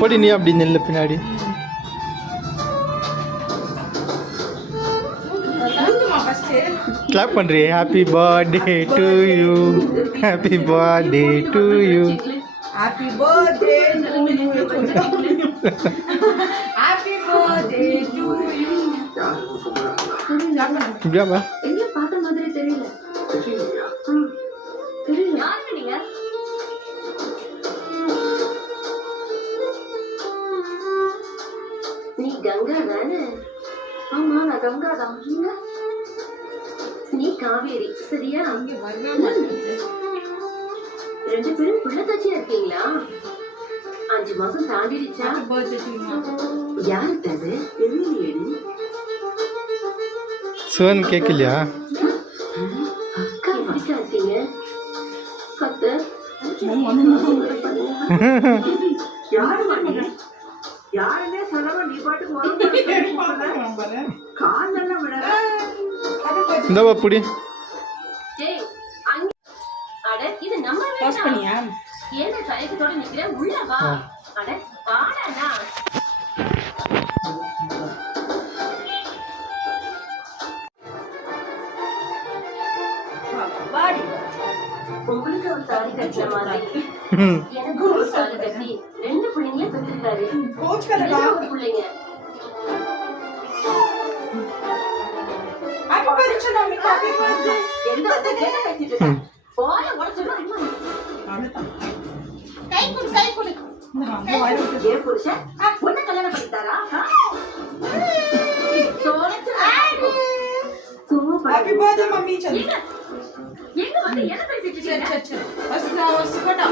போடி நீ அப்படி நெல்லு பின்னாடி. கிளாப் பண்றீ. Happy birthday to you, happy birthday to you, happy birthday to you, happy birthday to you. இப்படியா பா? எங்க பார்த்த மாதிரி தெரியல. தெரியலையா? தெரியல. யாரு நீங்க? நீ கங்கா தானே? ஆமா, நான் கங்கா தான். நீ காவேரி, சரியா? அங்க வரவே ரெண்டு பேரும் பிள்ளைத்தாச்சியா இருக்கீங்களா? 5 மாசம் தாண்டிடுச்சா? யாருக்கு அது தெரியலையே. சுவன் கேட்கலையா? அக்கா எப்படிக்கா இருக்கீங்க? கத்து யாருமே சொல்லாம நீ பாட்டுக்கு காலெல்லாம் விட. இந்த புடி. அட இது நம்ம பாஸ் பண்ணியா? ஏன்னா தயக்கத்தோட நிக்கிற உள்ள வா. அட வாடா. வாடி. உங்களுக்கு ஒரு தாலி கட்டின மாதிரி எனக்கு ஒரு தாலி கட்டி 2 பிள்ளைங்க பெற்றிருக்காரு. ஒரு பிள்ளைங்க. Happy birthday mummy, happy birthday. எந்த வந்து கேட்ட பேசிட்டு போல உடச்சுடா. கை கொடு. ஏன் புருஷன் பொண்ணை கல்யாணம் பண்ணிட்டாரா? ஹாப்பி பர்த்டே மம்மி சொல்லு. எங்க வந்து என்ன பேசிட்டு இருக்கீங்க? சரி. பஸ் போட்டா.